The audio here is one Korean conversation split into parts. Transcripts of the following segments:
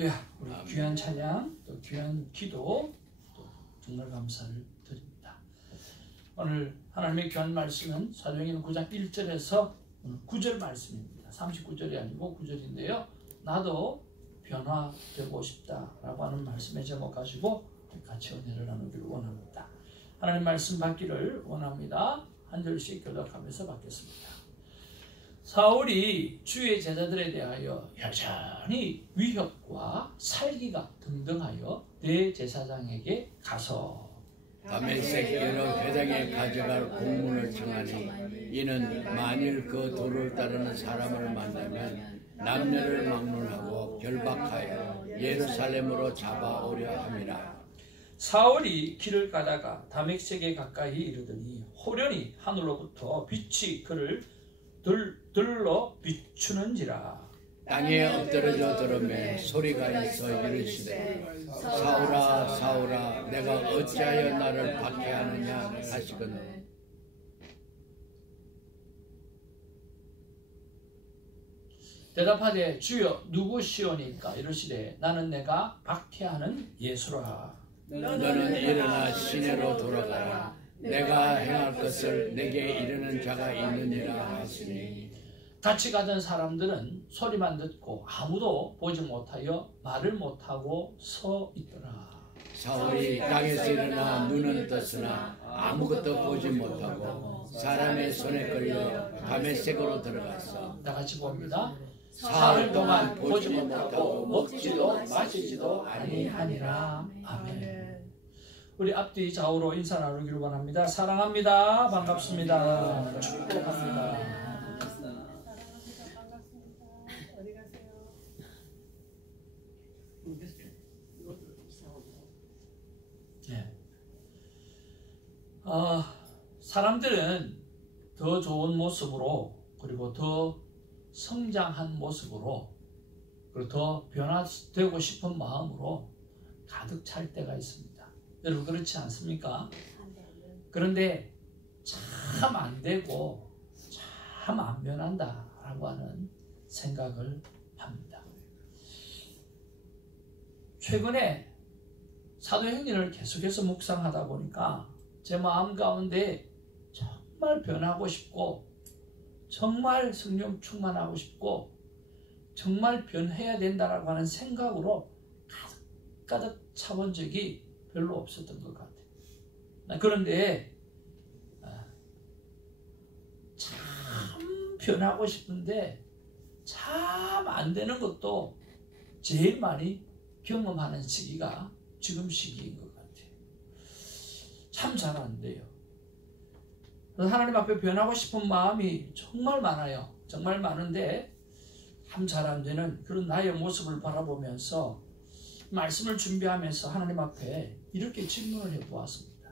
할렐루야. 우리 귀한 찬양, 또 귀한 기도, 또 정말 감사를 드립니다. 오늘 하나님의 귀한 말씀은 사도행전 9장 1절에서 9절 말씀입니다. 39절이 아니고 9절인데요. 나도 변화되고 싶다라고 하는 말씀의 제목 가지고 같이 은혜를 나누기를 원합니다. 하나님 말씀 받기를 원합니다. 한 절씩 교독하면서 받겠습니다. 사울이 주의 제자들에 대하여 여전히 위협과 살기가 등등하여 대제사장에게 가서 다메섹 여러 회당에 가져갈 공문을 청하니 이는 만일 그 도를 따르는 사람을 만나면 남녀를 막론하고 결박하여 예루살렘으로 잡아오려 함이라. 사울이 길을 가다가 다메섹에 가까이 이르더니 호련히 하늘로부터 빛이 그를 들러 비추는지라. 땅에 엎드러져 들음에 소리가 있어 이르시되 사울아 사울아 내가 어찌하여 나를 박해하느냐 하시거늘. 대답하되 주여 누구시오니까? 이르시되 나는 내가 박해하는 예수라. 너는 일어나 시내로 돌아가라. 내가 행할 것을 내게 이르는 자가 있느니라 하시니. 같이 가던 사람들은 소리만 듣고 아무도 보지 못하여 말을 못하고 서 있더라. 사울이 땅에서 일어나 눈은 떴으나 아무것도 보지 못하고 사람의 손에 끌려 다메섹으로 들어갔어. 다 같이 봅니다. 사흘 동안 보지 못하고 먹지도 마시지도 아니하니라. 아멘. 우리 앞뒤 좌우로 인사 나누기를 원합니다. 사랑합니다. 반갑습니다. 축복합니다. 어디 가세요? 네. 사람들은 더 좋은 모습으로, 그리고 더 성장한 모습으로, 그리고 더 변화되고 싶은 마음으로 가득 찰 때가 있습니다. 여러분 그렇지 않습니까? 그런데 참 안 되고 참 안 변한다라고 하는 생각을 합니다. 최근에 사도행전을 계속해서 묵상하다 보니까 제 마음 가운데 정말 변하고 싶고, 정말 성령 충만하고 싶고, 정말 변해야 된다라고 하는 생각으로 가득 차본 적이 별로 없었던 것 같아요. 그런데 참 변하고 싶은데 참 안 되는 것도 제일 많이 경험하는 시기가 지금 시기인 것 같아요. 참 잘 안 돼요. 하나님 앞에 변하고 싶은 마음이 정말 많아요. 정말 많은데 참 잘 안 되는 그런 나의 모습을 바라보면서 말씀을 준비하면서 하나님 앞에 이렇게 질문을 해보았습니다.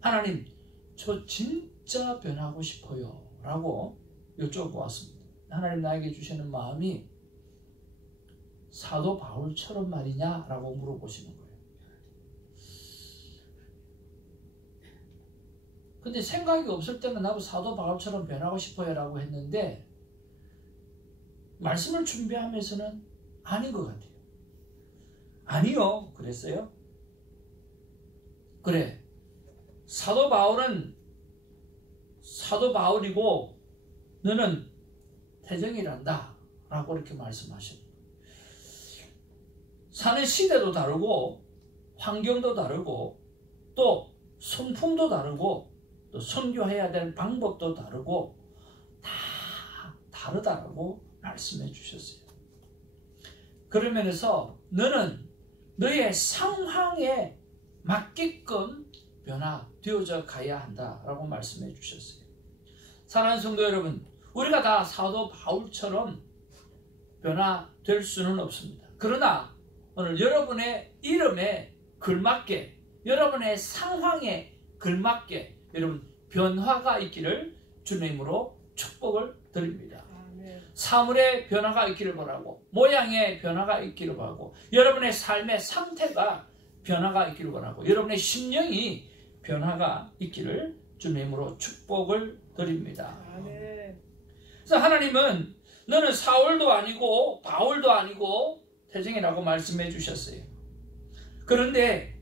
하나님, 저 진짜 변하고 싶어요 라고 여쭤보았습니다. 하나님 나에게 주시는 마음이 사도 바울처럼 말이냐 라고 물어보시는 거예요. 근데 생각이 없을 때는 나도 사도 바울처럼 변하고 싶어요 라고 했는데 말씀을 준비하면서는 아닌 것 같아요. 아니요 그랬어요? 그래, 사도 바울은 사도 바울이고 너는 태정이란다 라고 이렇게 말씀하십니다. 사는 시대도 다르고 환경도 다르고 또 성품도 다르고 또 선교해야 되는 방법도 다르고 다 다르다라고 말씀해 주셨어요. 그런 면에서 너는 너의 상황에 맞게끔 변화되어져 가야 한다라고 말씀해 주셨어요. 사랑하는 성도 여러분, 우리가 다 사도 바울처럼 변화될 수는 없습니다. 그러나 오늘 여러분의 이름에 걸맞게, 여러분의 상황에 걸맞게 여러분 변화가 있기를 주님으로 축복을 드립니다. 사물의 변화가 있기를 바라고, 모양의 변화가 있기를 바라고, 여러분의 삶의 상태가 변화가 있기를 바라고, 여러분의 심령이 변화가 있기를 주님으로 축복을 드립니다. 그래서 하나님은 너는 사울도 아니고 바울도 아니고 태생이라고 말씀해 주셨어요. 그런데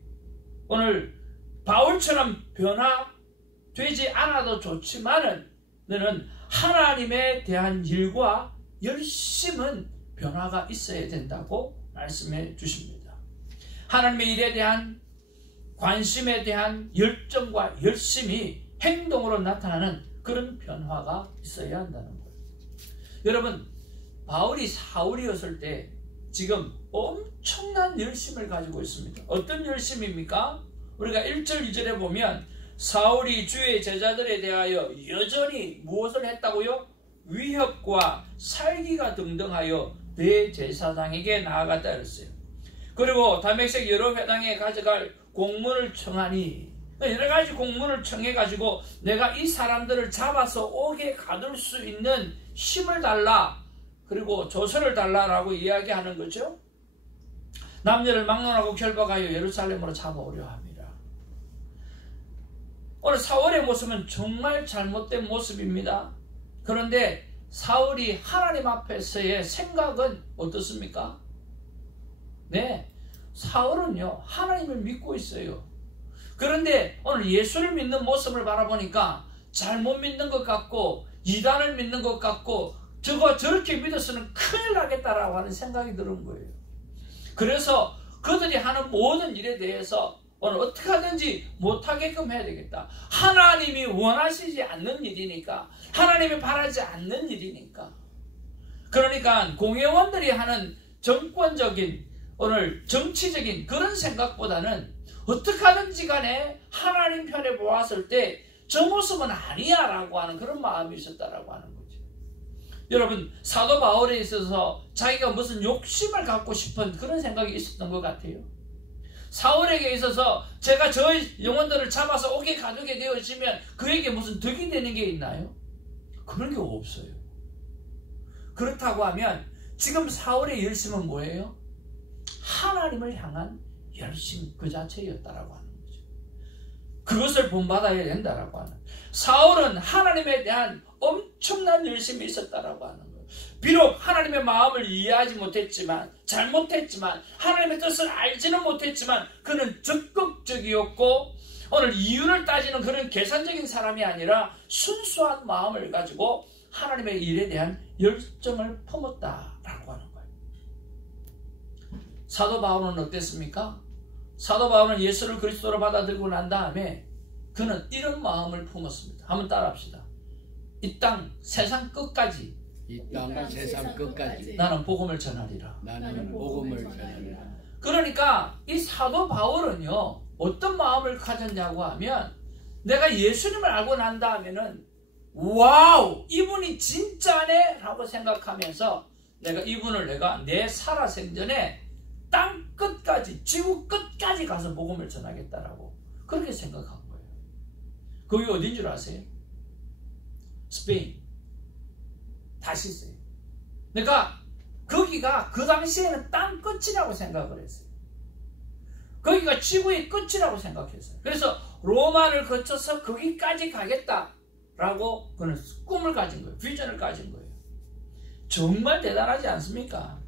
오늘 바울처럼 변화되지 않아도 좋지만은 너는 하나님에 대한 일과 열심은 변화가 있어야 된다고 말씀해 주십니다. 하나님의 일에 대한 관심에 대한 열정과 열심이 행동으로 나타나는 그런 변화가 있어야 한다는 거예요. 여러분, 바울이 사울이었을 때 지금 엄청난 열심을 가지고 있습니다. 어떤 열심입니까? 우리가 1절 2절에 보면 사울이 주의 제자들에 대하여 여전히 무엇을 했다고요? 위협과 살기가 등등하여 대제사장에게 나아갔다 그랬어요. 그리고 다메섹 여러 회당에 가져갈 공문을 청하니, 여러 가지 공문을 청해가지고 내가 이 사람들을 잡아서 옥에 가둘 수 있는 힘을 달라, 그리고 조서를 달라라고 이야기하는 거죠. 남녀를 막론하고 결박하여 예루살렘으로 잡아오려 합니다. 오늘 사울의 모습은 정말 잘못된 모습입니다. 그런데 사울이 하나님 앞에서의 생각은 어떻습니까? 네, 사울은요 하나님을 믿고 있어요. 그런데 오늘 예수를 믿는 모습을 바라보니까 잘못 믿는 것 같고 이단을 믿는 것 같고 저렇게 믿어서는 큰일 나겠다라고 하는 생각이 드는 거예요. 그래서 그들이 하는 모든 일에 대해서 오늘 어떻게 하든지 못하게끔 해야 되겠다. 하나님이 원하시지 않는 일이니까, 하나님이 바라지 않는 일이니까. 그러니까 공회원들이 하는 정권적인, 오늘 정치적인 그런 생각보다는 어떻게 하든지 간에 하나님 편에 보았을 때 저 모습은 아니야 라고 하는 그런 마음이 있었다라고 하는 거죠. 여러분, 사도 바울에 있어서 자기가 무슨 욕심을 갖고 싶은 그런 생각이 있었던 것 같아요. 사울에게 있어서 제가 저 영혼들을 잡아서 옥에 가두게 되어지면 그에게 무슨 득이 되는 게 있나요? 그런 게 없어요. 그렇다고 하면 지금 사울의 열심은 뭐예요? 하나님을 향한 열심 그 자체였다라고 하는 거죠. 그것을 본받아야 된다라고 하는. 사울은 하나님에 대한 엄청난 열심이 있었다라고 하는 거예요. 비록 하나님의 마음을 이해하지 못했지만, 잘못했지만, 하나님의 뜻을 알지는 못했지만 그는 적극적이었고, 오늘 이유를 따지는 그런 계산적인 사람이 아니라 순수한 마음을 가지고 하나님의 일에 대한 열정을 품었다라고 하는 거예요. 사도 바울은 어땠습니까? 사도 바울은 예수를 그리스도로 받아들이고 난 다음에 그는 이런 마음을 품었습니다. 한번 따라합시다. 이 땅 세상 끝까지, 이 땅 세상 끝까지 나는 복음을 전하리라. 나는 복음을 전하리라. 그러니까 이 사도 바울은요 어떤 마음을 가졌냐고 하면, 내가 예수님을 알고 난 다음에는 와우, 이분이 진짜네 라고 생각하면서 이분을 내 살아생전에 땅 끝까지, 지구 끝까지 가서 복음을 전하겠다라고 그렇게 생각한 거예요. 거기 어딘 줄 아세요? 스페인. 다시 있어요. 그러니까 거기가 그 당시에는 땅 끝이라고 생각을 했어요. 거기가 지구의 끝이라고 생각했어요. 그래서 로마를 거쳐서 거기까지 가겠다라고 그는 꿈을 가진 거예요. 비전을 가진 거예요. 정말 대단하지 않습니까?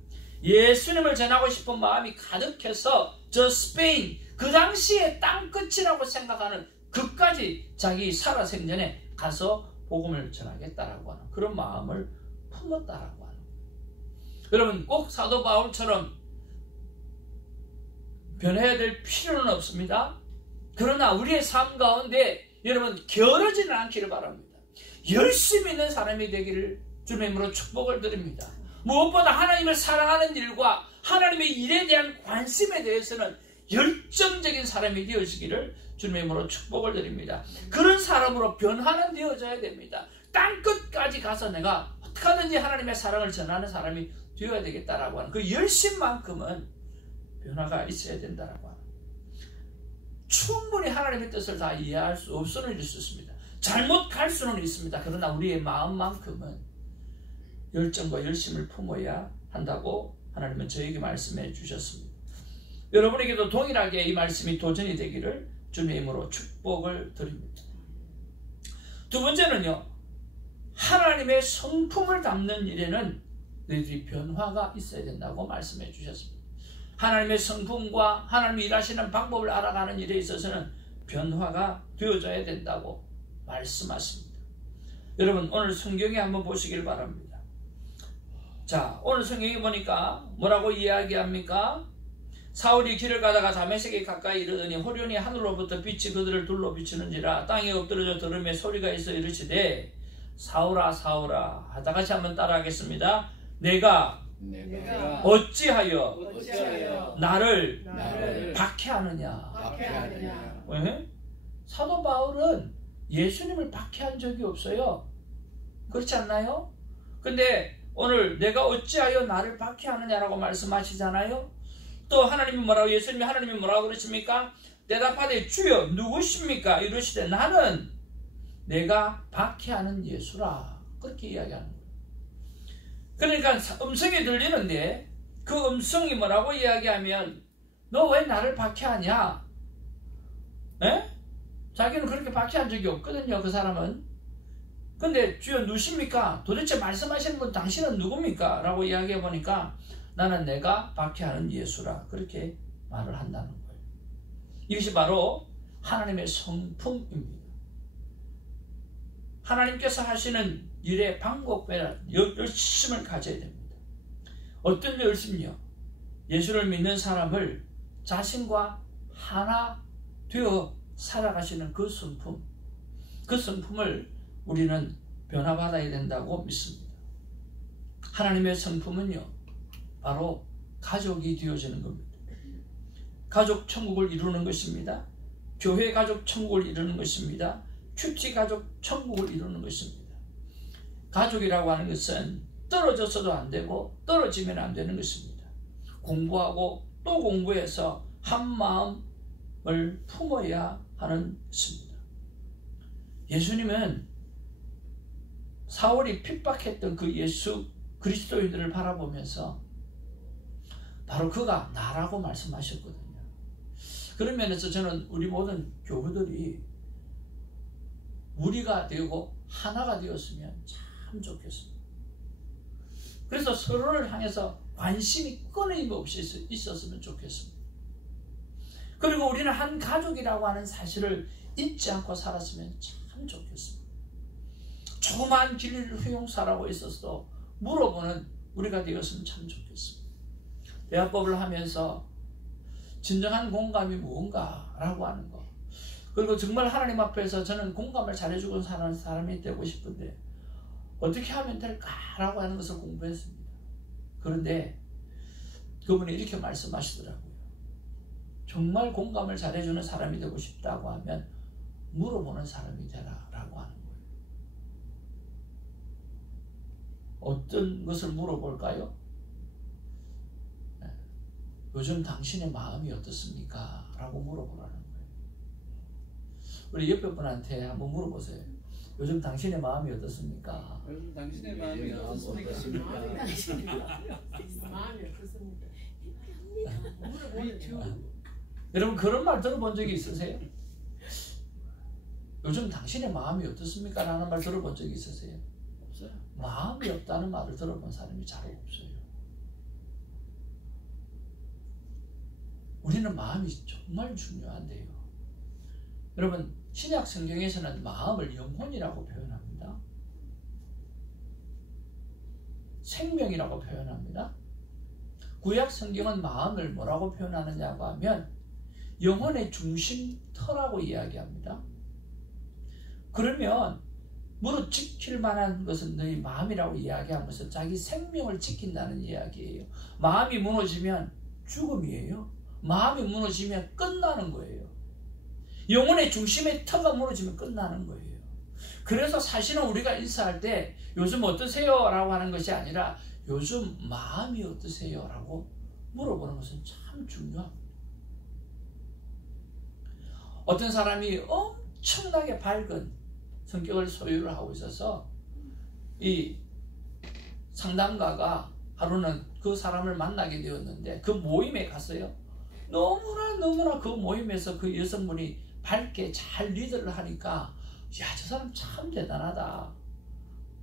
예수님을 전하고 싶은 마음이 가득해서 저 스페인, 그 당시에 땅 끝이라고 생각하는 그까지 자기 살아생전에 가서 복음을 전하겠다라고 하는 그런 마음을 품었다라고 하는 거예요. 여러분, 꼭 사도 바울처럼 변해야 될 필요는 없습니다. 그러나 우리의 삶 가운데 여러분 게으르지는 않기를 바랍니다. 열심히 있는 사람이 되기를 주님의 이름으로 축복을 드립니다. 무엇보다 하나님을 사랑하는 일과 하나님의 일에 대한 관심에 대해서는 열정적인 사람이 되어지기를 주님의 이름으로 축복을 드립니다. 그런 사람으로 변화는 되어져야 됩니다. 땅끝까지 가서 내가 어떻게 하든지 하나님의 사랑을 전하는 사람이 되어야 되겠다라고 하는 그 열심만큼은 변화가 있어야 된다라고 하는. 충분히 하나님의 뜻을 다 이해할 수 없을 수 있습니다. 잘못 갈 수는 있습니다. 그러나 우리의 마음만큼은 열정과 열심을 품어야 한다고 하나님은 저에게 말씀해 주셨습니다. 여러분에게도 동일하게 이 말씀이 도전이 되기를 주님의 이름으로 축복을 드립니다. 두 번째는요, 하나님의 성품을 담는 일에는 너희들이 변화가 있어야 된다고 말씀해 주셨습니다. 하나님의 성품과 하나님이 일하시는 방법을 알아가는 일에 있어서는 변화가 되어져야 된다고 말씀하십니다. 여러분 오늘 성경에 한번 보시길 바랍니다. 자, 오늘 성경에 보니까 뭐라고 이야기합니까? 사울이 길을 가다가 다메섹에 가까이 이르더니 호련히 하늘로부터 빛이 그들을 둘러 비추는지라 땅에 엎드러져 들음에 소리가 있어 이르시되 사울아 사울아. 다 같이 한번 따라하겠습니다. 내가 어찌하여 나를 박해하느냐. 왜? 사도 바울은 예수님을 박해한 적이 없어요. 그렇지 않나요? 근데 오늘 내가 어찌하여 나를 박해하느냐라고 말씀하시잖아요. 또 하나님이 뭐라고, 예수님이 하나님이 뭐라고 그러십니까? 대답하되 주여 누구십니까? 이러시되 나는 내가 박해하는 예수라. 그렇게 이야기하는 거예요. 그러니까 음성이 들리는데 그 음성이 뭐라고 이야기하면 너 왜 나를 박해하냐? 에? 자기는 그렇게 박해한 적이 없거든요. 그 사람은. 근데 주여 누구십니까? 도대체 말씀하시는 분 당신은 누굽니까? 라고 이야기해 보니까 나는 내가 박해하는 예수라. 그렇게 말을 한다는 거예요. 이것이 바로 하나님의 성품입니다. 하나님께서 하시는 일의 방법에 열심을 가져야 됩니다. 어떤 열심이요? 예수를 믿는 사람을 자신과 하나 되어 살아가시는 그 성품, 그 성품을 우리는 변화받아야 된다고 믿습니다. 하나님의 성품은요, 바로 가족이 되어지는 겁니다. 가족 천국을 이루는 것입니다. 교회 가족 천국을 이루는 것입니다. 큐티 가족 천국을 이루는 것입니다. 가족이라고 하는 것은 떨어져서도 안 되고 떨어지면 안 되는 것입니다. 공부하고 또 공부해서 한 마음을 품어야 하는 것입니다. 예수님은 사울이 핍박했던 그 예수 그리스도인들을 바라보면서 바로 그가 나라고 말씀하셨거든요. 그런 면에서 저는 우리 모든 교우들이 우리가 되고 하나가 되었으면 참 좋겠습니다. 그래서 서로를 향해서 관심이 끊임없이 있었으면 좋겠습니다. 그리고 우리는 한 가족이라고 하는 사실을 잊지 않고 살았으면 참 좋겠습니다. 조그만 길 휘용사라고 있어서도 물어보는 우리가 되었으면 참 좋겠습니다. 대화법을 하면서 진정한 공감이 무언가라고 하는 것, 그리고 정말 하나님 앞에서 저는 공감을 잘해주고 사는 사람이 되고 싶은데 어떻게 하면 될까라고 하는 것을 공부했습니다. 그런데 그분이 이렇게 말씀하시더라고요. 정말 공감을 잘해주는 사람이 되고 싶다고 하면 물어보는 사람이 되라 라고 하는 거예요. 어떤 것을 물어볼까요? 요즘 당신의 마음이 어떻습니까? 라고 물어보라는 거예요. 우리 옆에 분한테 한번 물어보세요. 요즘 당신의 마음이 어떻습니까? 요즘 당신의 마음이 어떻습니까? 마음이 어떻습니까? 여러분 그런 말 들어본 적이 있으세요? 요즘 당신의 마음이 어떻습니까? 라는 말 들어본 적이 있으세요? 없어요. 마음이 없다는 말을 들어본 사람이 잘 없어요. 우리는 마음이 정말 중요한데요. 여러분 신약 성경에서는 마음을 영혼이라고 표현합니다. 생명이라고 표현합니다. 구약 성경은 마음을 뭐라고 표현하느냐고 하면 영혼의 중심터라고 이야기합니다. 그러면 무릇 지킬 만한 것은 너희 마음이라고 이야기한 것은 자기 생명을 지킨다는 이야기예요. 마음이 무너지면 죽음이에요. 마음이 무너지면 끝나는 거예요. 영혼의 중심의 터가 무너지면 끝나는 거예요. 그래서 사실은 우리가 인사할 때 요즘 어떠세요? 라고 하는 것이 아니라 요즘 마음이 어떠세요? 라고 물어보는 것은 참 중요합니다. 어떤 사람이 엄청나게 밝은 성격을 소유를 하고 있어서 이 상담가가 하루는 그 사람을 만나게 되었는데 그 모임에 갔어요. 너무나 그 모임에서 그 여성분이 밝게 잘 리더를 하니까 야, 저 사람 참 대단하다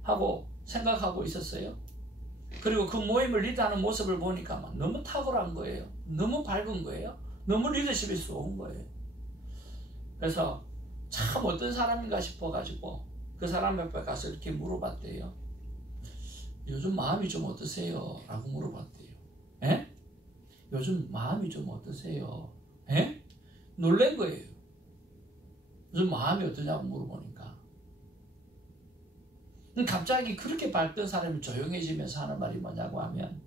하고 생각하고 있었어요. 그리고 그 모임을 리드하는 모습을 보니까 막 너무 탁월한 거예요. 너무 밝은 거예요. 너무 리더십이 좋은 거예요. 그래서 참 어떤 사람인가 싶어가지고 그 사람 옆에 가서 이렇게 물어봤대요. 요즘 마음이 좀 어떠세요? 라고 물어봤대요. 에? 요즘 마음이 좀 어떠세요? 에? 놀란 거예요. 요즘 마음이 어떠냐고 물어보니까. 갑자기 그렇게 밝던 사람이 조용해지면서 하는 말이 뭐냐고 하면,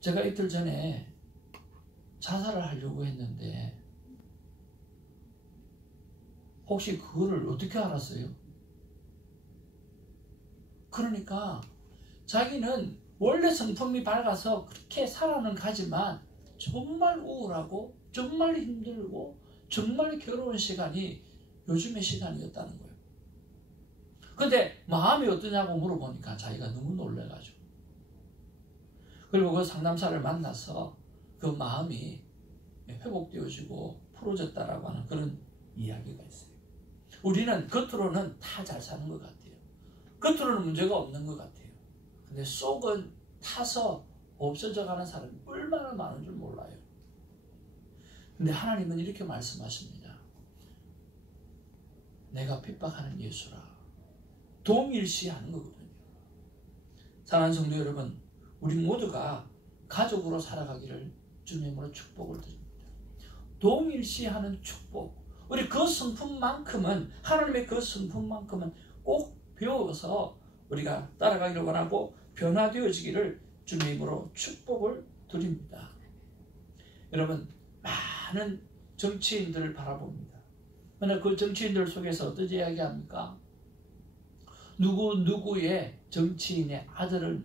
제가 이틀 전에 자살을 하려고 했는데 혹시 그거를 어떻게 알았어요? 그러니까 자기는 원래 성품이 밝아서 그렇게 살아는 가지만 정말 우울하고 정말 힘들고 정말 괴로운 시간이 요즘의 시간이었다는 거예요. 근데 마음이 어떠냐고 물어보니까 자기가 너무 놀래가지고, 그리고 그 상담사를 만나서 그 마음이 회복되어지고 풀어졌다라고 하는 그런 이야기가 있어요. 우리는 겉으로는 다 잘 사는 것 같아요. 겉으로는 문제가 없는 것 같아요. 근데 속은 타서 없어져 가는 사람이 얼마나 많은 줄 몰라요. 근데 하나님은 이렇게 말씀하십니다. 내가 핍박하는 예수라. 동일시하는 거거든요. 사랑하는 성도 여러분, 우리 모두가 가족으로 살아가기를 주님으로 축복을 드립니다. 동일시하는 축복. 우리 그 성품만큼은, 하나님의 그 성품만큼은 꼭 배워서 우리가 따라가기를 원하고 변화되어지기를 주님으로 축복을 드립니다. 여러분, 많은 정치인들을 바라봅니다. 그러나 그 정치인들 속에서 어떤 이야기합니까? 누구의 정치인의 아들은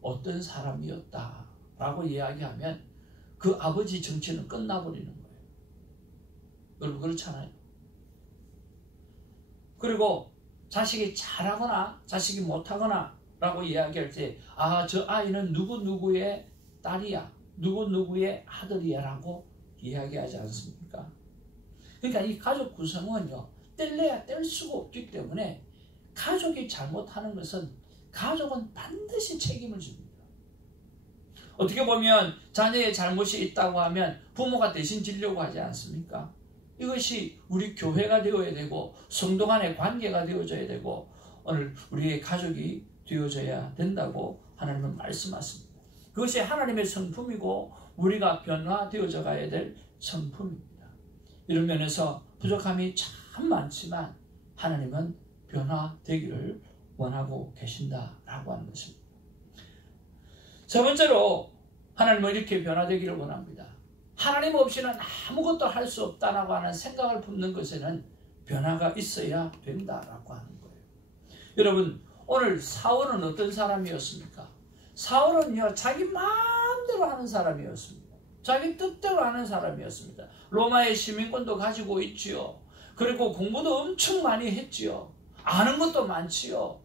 어떤 사람이었다 라고 이야기하면 그 아버지 정치는 끝나버리는 거예요. 여러분 그렇잖아요. 그리고 자식이 잘하거나 자식이 못하거나 라고 이야기할 때, 아, 저 아이는 누구누구의 딸이야, 누구누구의 아들이야 라고 이야기하지 않습니까? 그러니까 이 가족 구성은요, 뗄래야 뗄 수가 없기 때문에 가족이 잘못하는 것은 가족은 반드시 책임을 집니다. 어떻게 보면 자녀의 잘못이 있다고 하면 부모가 대신 지려고 하지 않습니까? 이것이 우리 교회가 되어야 되고 성도 간의 관계가 되어져야 되고 오늘 우리의 가족이 되어져야 된다고 하나님은 말씀하십니다. 그것이 하나님의 성품이고 우리가 변화되어져 가야 될 성품입니다. 이런 면에서 부족함이 참 많지만 하나님은 변화되기를 원하고 계신다라고 하는 것입니다. 세 번째로 하나님은 이렇게 변화되기를 원합니다. 하나님 없이는 아무것도 할 수 없다라고 하는 생각을 품는 것에는 변화가 있어야 된다라고 하는 거예요. 여러분, 오늘 사울은 어떤 사람이었습니까? 사울은요, 자기 마음대로 하는 사람이었습니다. 자기 뜻대로 하는 사람이었습니다. 로마의 시민권도 가지고 있지요. 그리고 공부도 엄청 많이 했지요. 아는 것도 많지요.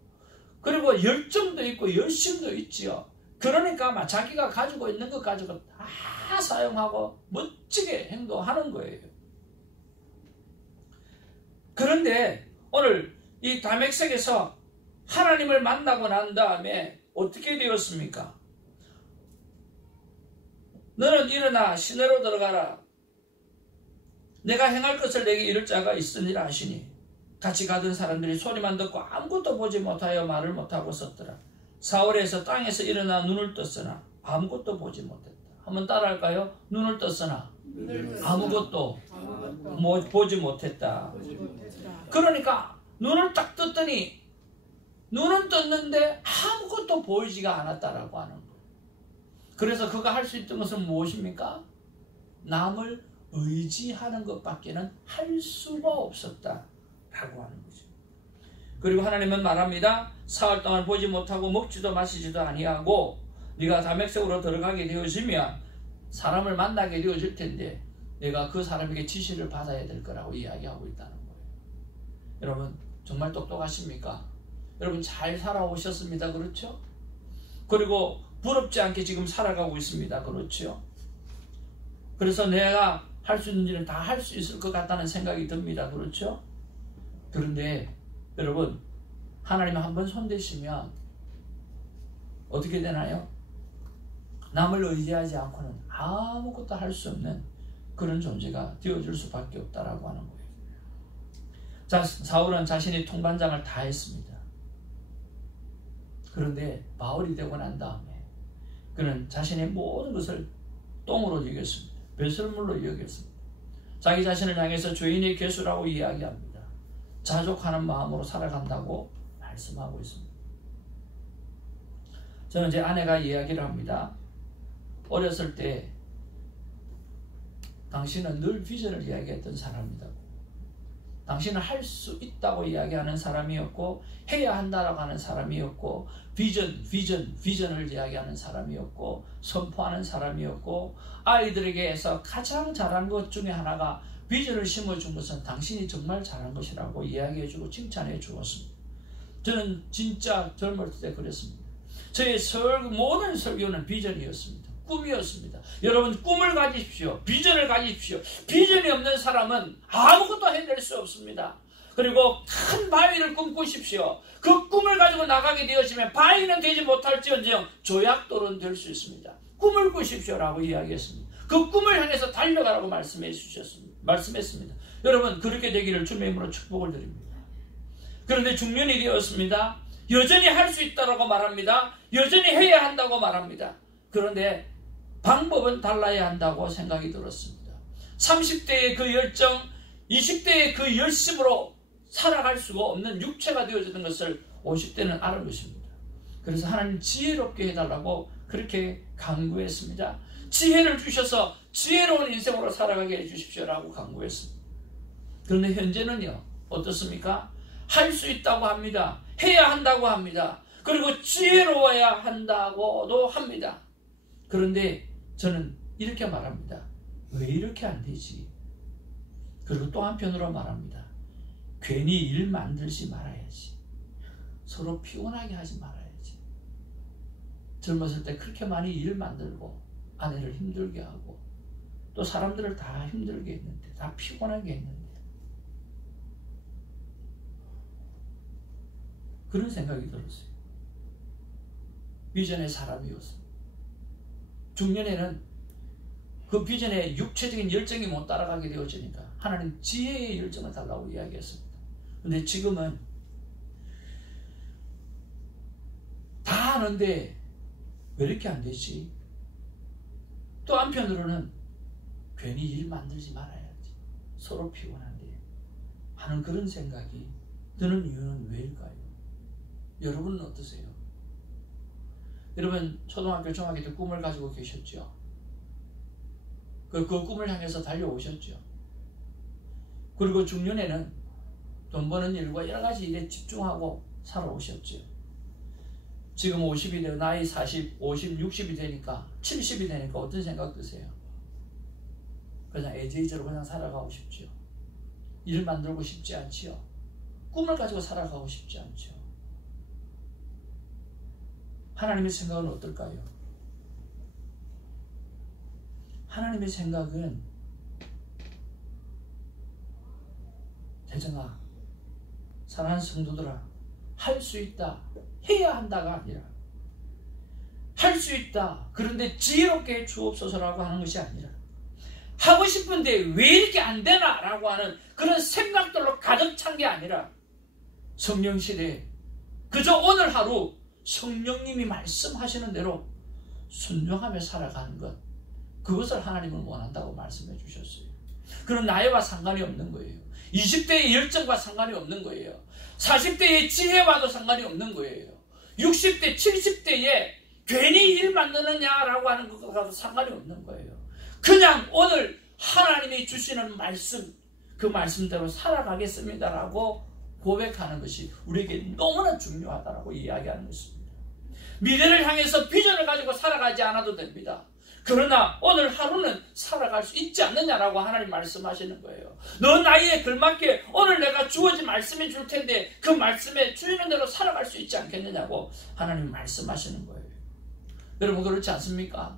그리고 열정도 있고 열심도 있지요. 그러니까 자기가 가지고 있는 것 가지고 다 사용하고 멋지게 행동하는 거예요. 그런데 오늘 이 다메섹에서 하나님을 만나고 난 다음에 어떻게 되었습니까? 너는 일어나 시내로 들어가라. 내가 행할 것을 내게 이룰 자가 있으니라 하시니 같이 가던 사람들이 소리만 듣고 아무것도 보지 못하여 말을 못하고 섰더라. 사울에서 땅에서 일어나 눈을 떴으나 아무것도 보지 못했다. 한번 따라할까요? 눈을 떴으나 아무것도 보지 못했다. 그러니까 눈을 딱 떴더니 눈은 떴는데 아무것도 보이지가 않았다라고 하는 거예요. 그래서 그가 할 수 있던 것은 무엇입니까? 남을 의지하는 것밖에는 할 수가 없었다라고 하는 거죠. 그리고 하나님은 말합니다. 사흘 동안 보지 못하고 먹지도 마시지도 아니하고 네가 다메섹으로 들어가게 되어지면 사람을 만나게 되어질 텐데 내가 그 사람에게 지시를 받아야 될 거라고 이야기하고 있다는 거예요. 여러분 정말 똑똑하십니까? 여러분 잘 살아오셨습니다. 그렇죠? 그리고 부럽지 않게 지금 살아가고 있습니다. 그렇죠? 그래서 내가 할 수 있는 일은 다 할 수 있을 것 같다는 생각이 듭니다. 그렇죠? 그런데 여러분 하나님 한번 손대시면 어떻게 되나요? 남을 의지하지 않고는 아무것도 할 수 없는 그런 존재가 되어줄 수밖에 없다라고 하는 거예요. 자, 사울은 자신이 통반장을 다 했습니다. 그런데 바울이 되고 난 다음에 그는 자신의 모든 것을 똥으로 여겼습니다. 배설물로 여겼습니다. 자기 자신을 향해서 죄인의 괴수라고 이야기합니다. 자족하는 마음으로 살아간다고 말씀하고 있습니다. 저는 제 아내가 이야기를 합니다. 어렸을 때 당신은 늘 비전을 이야기했던 사람이라고. 당신은 할 수 있다고 이야기하는 사람이었고 해야 한다라고 하는 사람이었고 비전을 이야기하는 사람이었고 선포하는 사람이었고 아이들에게서 가장 잘한 것 중에 하나가 비전을 심어준 것은 당신이 정말 잘한 것이라고 이야기해주고 칭찬해 주었습니다. 저는 진짜 젊을 때 그랬습니다. 저의 모든 설교는 비전이었습니다. 꿈이었습니다. 여러분 꿈을 가지십시오. 비전을 가지십시오. 비전이 없는 사람은 아무것도 해낼 수 없습니다. 그리고 큰 바위를 꿈꾸십시오. 그 꿈을 가지고 나가게 되어지면 바위는 되지 못할지언정 조약돌은 될 수 있습니다. 꿈을 꾸십시오라고 이야기했습니다. 그 꿈을 향해서 달려가라고 말씀했습니다. 여러분 그렇게 되기를 주님의 이름으로 축복을 드립니다. 그런데 중년이 되었습니다. 여전히 할 수 있다고 말합니다. 여전히 해야 한다고 말합니다. 그런데 방법은 달라야 한다고 생각이 들었습니다. 30대의 그 열정, 20대의 그 열심으로 살아갈 수가 없는 육체가 되어지는 것을 50대는 알은 것입니다. 그래서 하나님 지혜롭게 해달라고 그렇게 간구했습니다. 지혜를 주셔서 지혜로운 인생으로 살아가게 해주십시오라고 간구했습니다. 그런데 현재는요 어떻습니까? 할 수 있다고 합니다. 해야 한다고 합니다. 그리고 지혜로워야 한다고도 합니다. 그런데 저는 이렇게 말합니다. 왜 이렇게 안 되지? 그리고 또 한편으로 말합니다. 괜히 일 만들지 말아야지. 서로 피곤하게 하지 말아야지. 젊었을 때 그렇게 많이 일 만들고 아내를 힘들게 하고 또 사람들을 다 힘들게 했는데 다 피곤하게 했는데 그런 생각이 들었어요. 비전의 사람이었습니다. 중년에는 그 비전의 육체적인 열정이 못 따라가게 되어지니까 하나님 지혜의 열정을 달라고 이야기했습니다. 근데 지금은 다 아는데 왜 이렇게 안 되지? 또 한편으로는 괜히 일 만들지 말아야지. 서로 피곤한데 하는 그런 생각이 드는 이유는 왜일까요? 여러분은 어떠세요? 여러분 초등학교, 중학교 때 꿈을 가지고 계셨죠? 그 꿈을 향해서 달려오셨죠? 그리고 중년에는 돈 버는 일과 여러 가지 일에 집중하고 살아오셨죠? 지금 50이 되고 나이 40, 50, 60이 되니까 70이 되니까 어떤 생각 드세요? 그냥 애제이제로 그냥 살아가고 싶죠? 일 만들고 싶지 않지요? 꿈을 가지고 살아가고 싶지 않죠? 하나님의 생각은 어떨까요? 하나님의 생각은 대정아, 사랑하는 성도들아, 할 수 있다, 해야 한다가 아니라 할 수 있다, 그런데 지혜롭게 주옵소서라고 하는 것이 아니라 하고 싶은데 왜 이렇게 안 되나 라고 하는 그런 생각들로 가득 찬 게 아니라 성령시대에 그저 오늘 하루 성령님이 말씀하시는 대로 순종하며 살아가는 것, 그것을 하나님은 원한다고 말씀해 주셨어요. 그런 나이와 상관이 없는 거예요. 20대의 열정과 상관이 없는 거예요. 40대의 지혜와도 상관이 없는 거예요. 60대, 70대에 괜히 일 만드느냐라고 하는 것과도 상관이 없는 거예요. 그냥 오늘 하나님이 주시는 말씀, 그 말씀대로 살아가겠습니다라고 고백하는 것이 우리에게 너무나 중요하다라고 이야기하는 것입니다. 미래를 향해서 비전을 가지고 살아가지 않아도 됩니다. 그러나 오늘 하루는 살아갈 수 있지 않느냐라고 하나님 말씀하시는 거예요. 너 나이에 걸맞게 오늘 내가 주어진 말씀해 줄 텐데 그 말씀에 주시는 대로 살아갈 수 있지 않겠느냐고 하나님 말씀하시는 거예요. 여러분 그렇지 않습니까?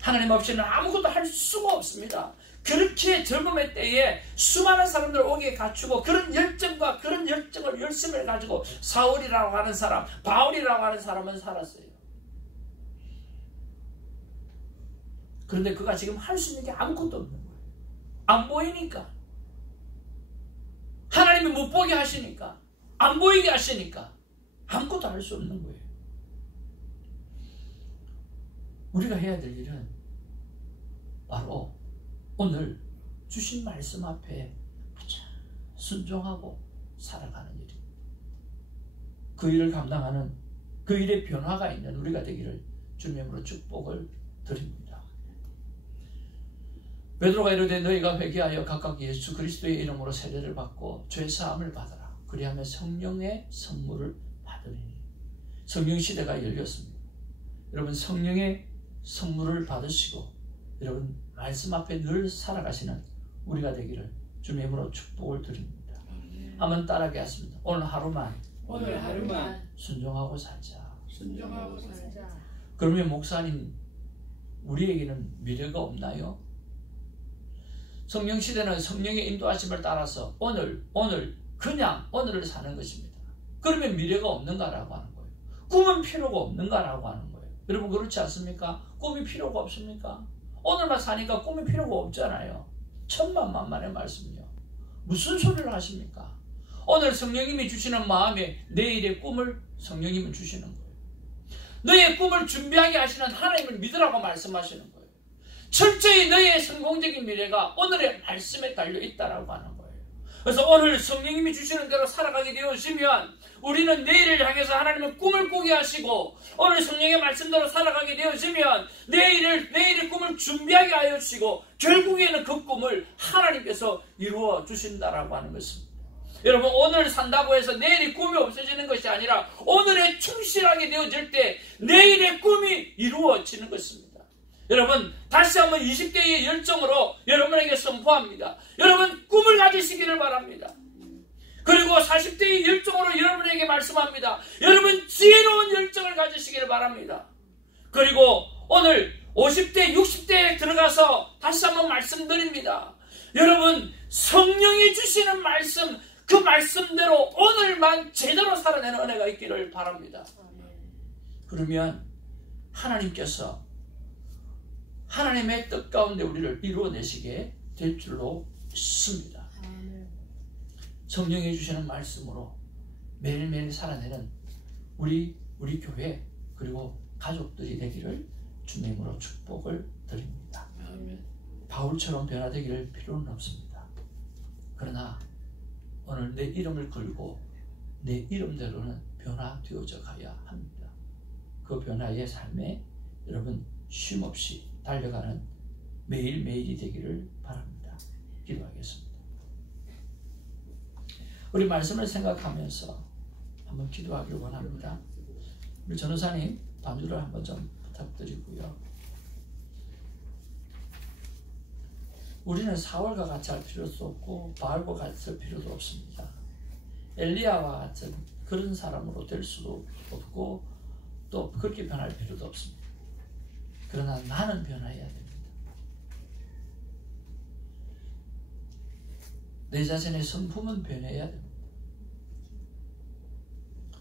하나님 없이는 아무것도 할 수가 없습니다. 그렇게 젊음의 때에 수많은 사람들을 오게 갖추고 그런 열정과 그런 열정을 열심을 가지고 사울이라고 하는 사람, 바울이라고 하는 사람은 살았어요. 그런데 그가 지금 할 수 있는 게 아무것도 없는 거예요. 안 보이니까. 하나님이 못 보게 하시니까, 안 보이게 하시니까 아무것도 할 수 없는 거예요. 우리가 해야 될 일은 바로 오늘 주신 말씀 앞에 순종하고 살아가는 일입니다. 그 일을 감당하는, 그 일에 변화가 있는 우리가 되기를 주님으로 축복을 드립니다. 베드로가 이르되 너희가 회개하여 각각 예수 그리스도의 이름으로 세례를 받고 죄 사함을 받아라. 그리하면 성령의 선물을 받으리니. 성령 시대가 열렸습니다. 여러분, 성령의 선물을 받으시고 여러분 말씀 앞에 늘 살아가시는 우리가 되기를 주님의 이름으로 축복을 드립니다. 한번 따라하게 하겠습니다. 오늘 하루만 순종하고 살자. 그러면 목사님, 우리에게는 미래가 없나요? 성령 시대는 성령의 인도하심을 따라서 그냥 오늘을 사는 것입니다. 그러면 미래가 없는가라고 하는 거예요. 꿈은 필요가 없는가라고 하는 거예요. 여러분, 그렇지 않습니까? 꿈이 필요가 없습니까? 오늘만 사니까 꿈이 필요가 없잖아요. 천만만만의 말씀이요. 무슨 소리를 하십니까? 오늘 성령님이 주시는 마음에 내일의 꿈을 성령님은 주시는 거예요. 너의 꿈을 준비하게 하시는 하나님을 믿으라고 말씀하시는 거예요. 철저히 너의 성공적인 미래가 오늘의 말씀에 달려있다라고 하는 거예요. 그래서 오늘 성령님이 주시는 대로 살아가게 되어지면 우리는 내일을 향해서 하나님은 꿈을 꾸게 하시고, 오늘 성령의 말씀대로 살아가게 되어지면 내일의 꿈을 준비하게 하여 주시고, 결국에는 그 꿈을 하나님께서 이루어 주신다라고 하는 것입니다. 여러분, 오늘 산다고 해서 내일의 꿈이 없어지는 것이 아니라 오늘에 충실하게 되어질 때 내일의 꿈이 이루어지는 것입니다. 여러분, 다시 한번 20대의 열정으로 여러분에게 선포합니다. 여러분, 꿈을 가지시기를 바랍니다. 그리고 40대의 열정으로 여러분에게 말씀합니다. 여러분, 지혜로운 열정을 가지시기를 바랍니다. 그리고 오늘 50대, 60대에 들어가서 다시 한번 말씀드립니다. 여러분, 성령이 주시는 말씀, 그 말씀대로 오늘만 제대로 살아내는 은혜가 있기를 바랍니다. 그러면 하나님께서 하나님의 뜻 가운데 우리를 이루어내시게 될 줄로 믿습니다. 성령이 주시는 말씀으로 매일매일 살아내는 우리 교회 그리고 가족들이 되기를 주님으로 축복을 드립니다. 바울처럼 변화되기를 필요는 없습니다. 그러나 오늘 내 이름을 걸고 내 이름대로는 변화되어져 가야 합니다. 그 변화의 삶에 여러분 쉼없이 달려가는 매일매일이 되기를 바랍니다. 기도하겠습니다. 우리 말씀을 생각하면서 한번 기도하기를 원합니다. 우리 전도사님 반주를 한번 좀 부탁드리고요. 우리는 사울과 같이 할 필요도 없고 바알과 같이 할 필요도 없습니다. 엘리야와 같은 그런 사람으로 될 수도 없고 또 그렇게 변할 필요도 없습니다. 그러나 나는 변화해야 됩니다. 내 자신의 성품은 변해야 됩니다.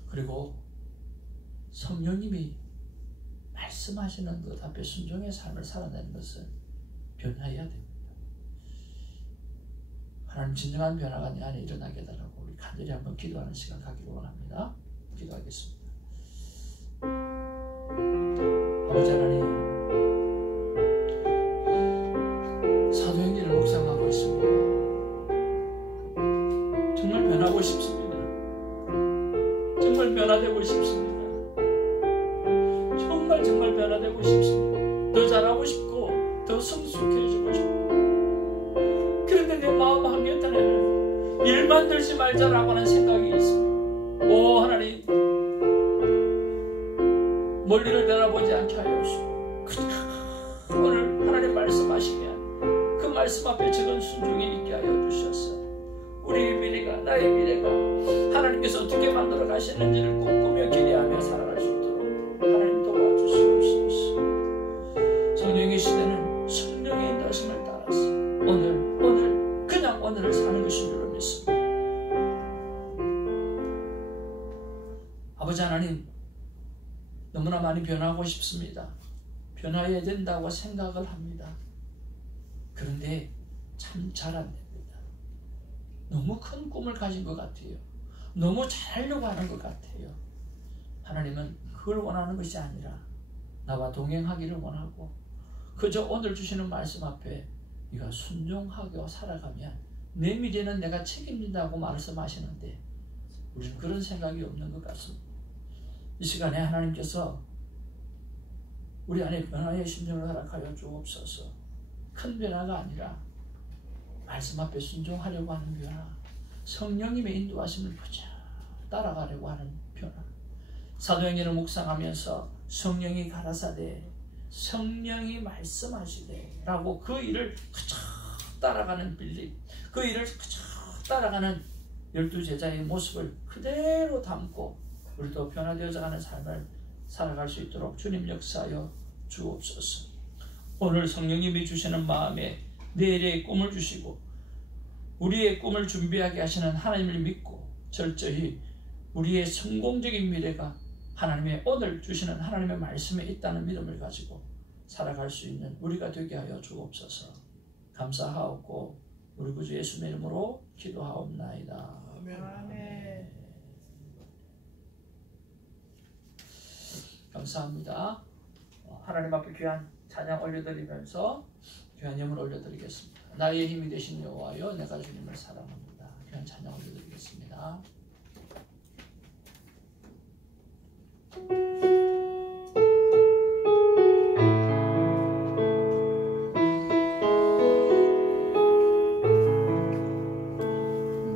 그리고 성령님이 말씀하시는 것 앞에 순종의 삶을 살아내는 것을 변화해야 됩니다. 하나님, 진정한 변화가 내 안에 일어나게 해달라고 우리 간절히 한번 기도하는 시간 갖기를 원합니다. 기도하겠습니다. 아버지 하나님, 사도행전을 묵상하고 있습니다. 정말 변하고 싶습니다. 정말 변화되고 싶습니다. 정말 변화되고 싶습니다. 더 잘하고 싶고 더 성숙해지고 싶고, 그런데 내 마음 한켠에는 일 만들지 말자라고 하는 생각이 있습니다. 오 하나님, 멀리를 바라보지 않게 하여 주시고 그냥 오늘 하나님 말씀하시면 그 말씀 앞에 적은 순종이 있게 하여 주셔서 우리의 미래가, 나의 미래가 하나님께서 어떻게 만들어 가시는지를 꿈꾸며 기대하며 살아갈 수 있도록 하나님 도와주시옵소서. 성령의 시대는 성령의 인도하심을 따라서 오늘 하나님 너무나 많이 변하고 싶습니다. 변화해야 된다고 생각을 합니다. 그런데 참 잘 안 됩니다. 너무 큰 꿈을 가진 것 같아요. 너무 잘하려고 하는 것 같아요. 하나님은 그걸 원하는 것이 아니라 나와 동행하기를 원하고 그저 오늘 주시는 말씀 앞에 네가 순종하고 살아가면 내 미래는 내가 책임진다고 말씀하시는데 우리는 그런 생각이 없는 것 같습니다. 이 시간에 하나님께서 우리 안에 변화의 심정을 허락하여 주옵소서. 큰 변화가 아니라 말씀 앞에 순종하려고 하는 변화, 성령님의 인도하심을 보자 따라가려고 하는 변화. 사도행전을 묵상하면서 성령이 가라사대 성령이 말씀하시되 라고 그 일을 그저 따라가는 빌립, 그 일을 그저 따라가는 12제자의 모습을 그대로 담고 우리도 변화되어져 가는 삶을 살아갈 수 있도록 주님 역사하여 주옵소서. 오늘 성령님이 주시는 마음에 내일의 꿈을 주시고 우리의 꿈을 준비하게 하시는 하나님을 믿고 철저히 우리의 성공적인 미래가 하나님의 오늘 주시는 하나님의 말씀에 있다는 믿음을 가지고 살아갈 수 있는 우리가 되게 하여 주옵소서. 감사하옵고 우리 구주 예수님의 이름으로 기도하옵나이다. 아멘. 감사합니다. 하나님 앞에 귀한 찬양 올려드리면서 귀한 예물 올려드리겠습니다. 나의 힘이 되신 여호와여 내가 주님을 사랑합니다. 귀한 찬양 올려드리겠습니다.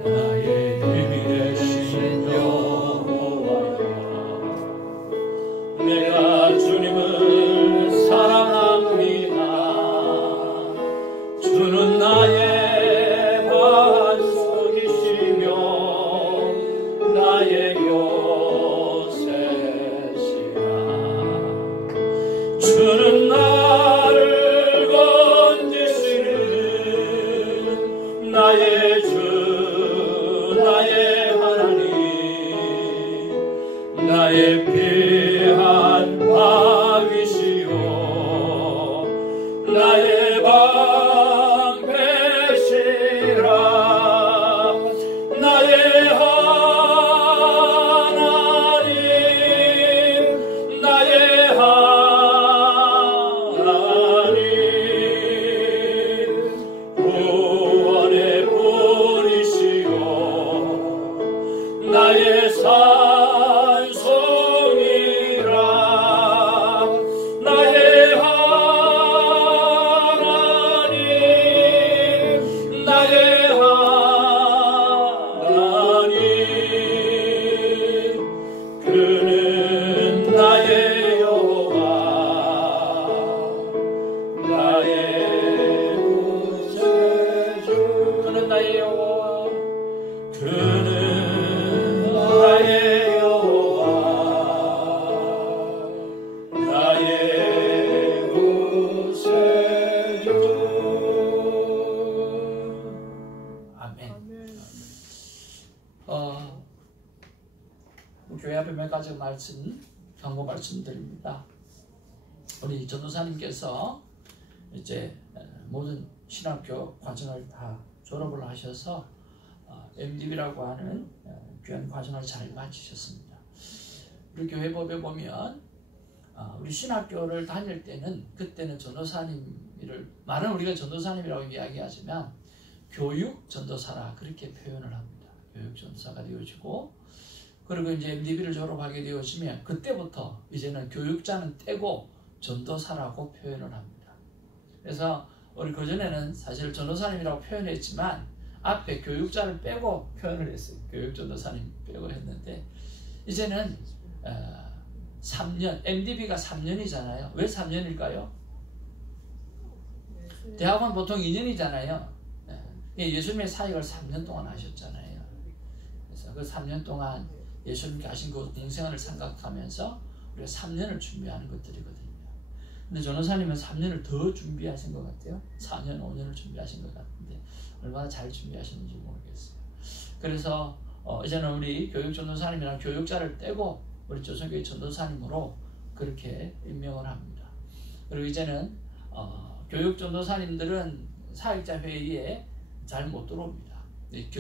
나의 힘이 되신 여호와여 내가 주님을 사랑합니다. 주는 나의 반석이시며 나의 요새시라. 주는 나를 건지시는 나의 주 나의 하나님 나의 귀한 방이시오 나의 방패시라 나의 하나님 나의 하나님 구원의 뿌리시오 나의 산송이라 나의 하나님 나의 하나님 그는 나의 여호와 나의 구세주 그는 나의 여호와 그는 나의 여호와 나의 구세주. 아멘. 아멘. 교회 앞에 몇 가지 광고 말씀드립니다. 우리 전도사님께서 이제 모든 신학교 과정을 다 졸업을 하셔서 MDB라고 하는 귀한 과정을 잘 마치셨습니다. 우리 교회법에 보면 우리 신학교를 다닐 때는 그때는 전도사님을 말은 우리가 전도사님이라고 이야기하지만 교육 전도사라 그렇게 표현을 합니다. 교육 전도사가 되어지고 그리고 이제 MDB를 졸업하게 되어지면 그때부터 이제는 교육자는 떼고 전도사라고 표현을 합니다. 그래서 우리 그전에는 사실 전도사님이라고 표현했지만 앞에 교육자를 빼고 표현을 했어요. 교육 전도사님 빼고 했는데 이제는 3년, MDB가 3년이잖아요. 왜 3년일까요? 대학원 보통 2년이잖아요. 예수님의 사역을 3년 동안 하셨잖아요. 그래서 그 3년 동안 예수님께 하신 그 공생을 생각하면서 우리가 3년을 준비하는 것들이거든요. 근데 전도사님은 3년을 더 준비하신 것 같아요. 4년, 5년을 준비하신 것 같은데 얼마나 잘 준비하셨는지 모르겠어요. 그래서 이제는 우리 교육 전도사님이랑 교육자를 떼고 우리 조선교회 전도사님으로 그렇게 임명을 합니다. 그리고 이제는 교육 전도사님들은 사역자 회의에 잘 못 들어옵니다.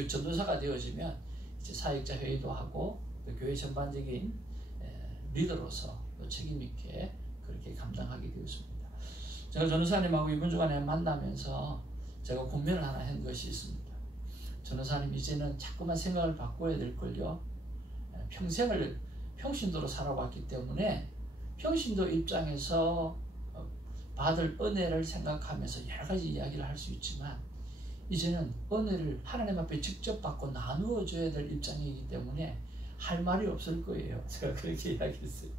전도사가 되어지면 이제 사역자 회의도 하고 교회 전반적인 리더로서 책임 있게 그렇게 감당하게 되었습니다. 제가 전도사님하고 이번 주간에 만나면서 제가 고민을 하나 한 것이 있습니다. 전도사님 이제는 자꾸만 생각을 바꿔야 될 걸요. 평생을 평신도로 살아왔기 때문에 평신도 입장에서 받을 은혜를 생각하면서 여러 가지 이야기를 할 수 있지만 이제는 은혜를 하나님 앞에 직접 받고 나누어 줘야 될 입장이기 때문에 할 말이 없을 거예요. 제가 그렇게 이야기했어요.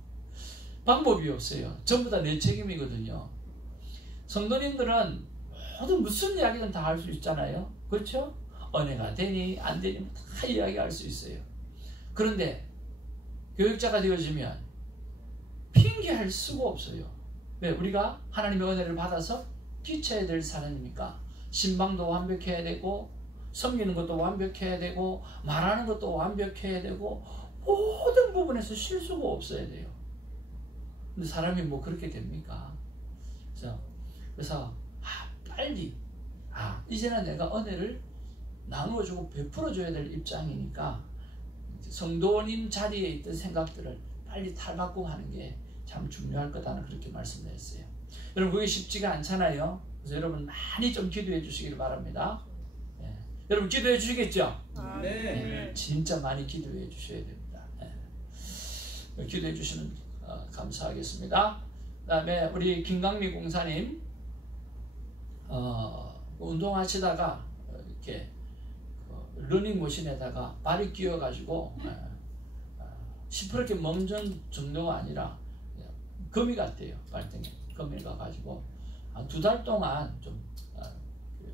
방법이 없어요. 전부 다 내 책임이거든요. 성도님들은 모든 무슨 이야기든 다 할 수 있잖아요. 그렇죠? 은혜가 되니 안 되니 다 이야기할 수 있어요. 그런데 교육자가 되어지면 핑계할 수가 없어요. 왜? 우리가 하나님의 은혜를 받아서 끼쳐야 될 사람입니까? 신방도 완벽해야 되고 섬기는 것도 완벽해야 되고 말하는 것도 완벽해야 되고 모든 부분에서 실수가 없어야 돼요. 근데 사람이 뭐 그렇게 됩니까? 그래서 빨리 이제는 내가 은혜를 나누어주고 베풀어줘야 될 입장이니까 성도님 자리에 있던 생각들을 빨리 탈바꿈하는 게 참 중요할 거다는 그렇게 말씀을 했어요. 여러분 그게 쉽지가 않잖아요. 그래서 여러분 많이 좀 기도해 주시길 바랍니다. 여러분 기도해 주시겠죠? 네. 진짜 많이 기도해 주셔야 됩니다. 기도해 주시면 감사하겠습니다. 그 다음에 우리 김강미 공사님 운동하시다가 이렇게 러닝머신에다가 발이 끼어가지고 시퍼렇게 멈춘 정도가 아니라 거미 같대요. 발등에 거미가 가지고 2달 동안 좀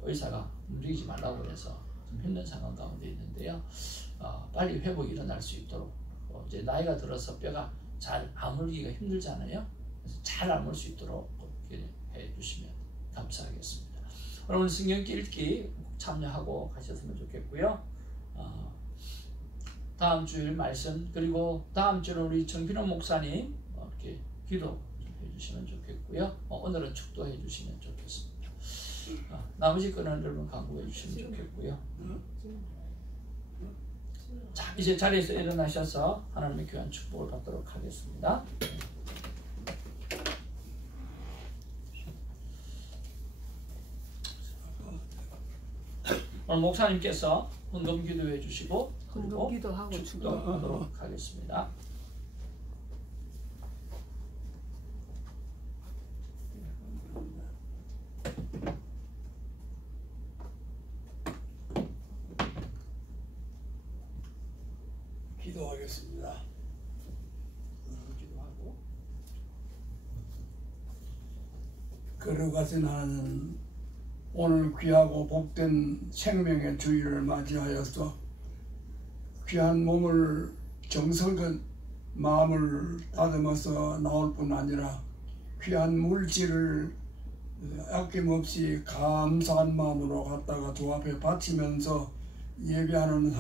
의사가 움직이지 말라고 그래서 좀 힘든 상황 가운데 있는데요. 빨리 회복이 일어날 수 있도록 이제 나이가 들어서 뼈가 잘 아물기가 힘들잖아요. 그래서 잘 아물 수 있도록 그렇게 해주시면 감사하겠습니다. 오늘 성경 읽기 참여하고 가셨으면 좋겠고요. 다음 주일 말씀 그리고 다음 주는 우리 정필원 목사님 이렇게 기도 좀 해주시면 좋겠고요. 오늘은 축도해 주시면 좋겠습니다. 나머지 거는 여러분 강구해 주시면 좋겠고요. 자, 이제 자리에서 일어나셔서 하나님의 귀한 축복을 받도록 하겠습니다. 오늘 목사님께서 헌금 기도해 주시고 그리고 기도하고 축도하도록 하겠습니다. 기도하겠습니다. 기도하고 거룩하신 하나님, 오늘 귀하고 복된 생명의 주일을 맞이하여서 귀한 몸을 정성껏 마음을 다듬어서 나올 뿐 아니라 귀한 물질을 아낌없이 감사한 마음으로 갖다가 주 앞에 바치면서 예배하는